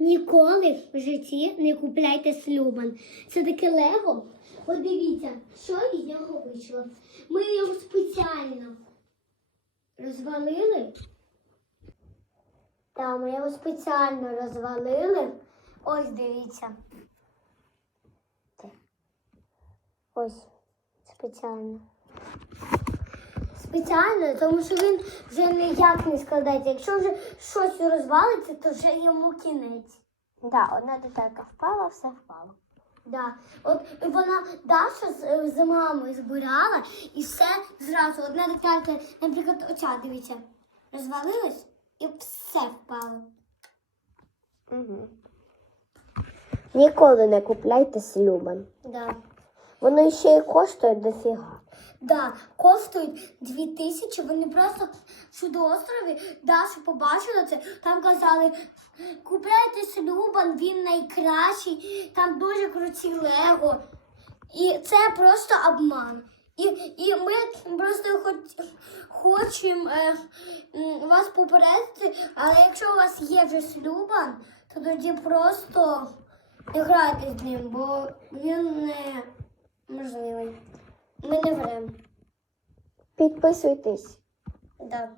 Ніколи в житті не купляйте слюбан. Це таке лего. От дивіться, що із нього вийшло. Ми його спеціально розвалили. Так, ми його спеціально розвалили. Ось дивіться. Ось спеціально. Спеціально, тому що він вже ніяк не складається. Якщо вже щось розвалиться, то вже йому кінець. Да, одна деталька впала, все впало. Да. От вона Даша з, з мамою збирала і все зразу. Одна деталька, наприклад, оця, дивіться, розвалилась і все впало. Угу. Ніколи не купляйте слюбан. Да. Воно ще й коштує дофіга. Да, коштують дві тисячі. Вони просто чудоострові Дашу побачила це. Там казали, купляйте Слюбан, він найкращий, там дуже круті Лего. І це просто обман. І, і ми просто хоч, хочемо е, вас попередити, але якщо у вас є вже Слюбан, то тоді просто грайте з ним, бо він не можливий. Ми не врем. Підписуйтесь. Да.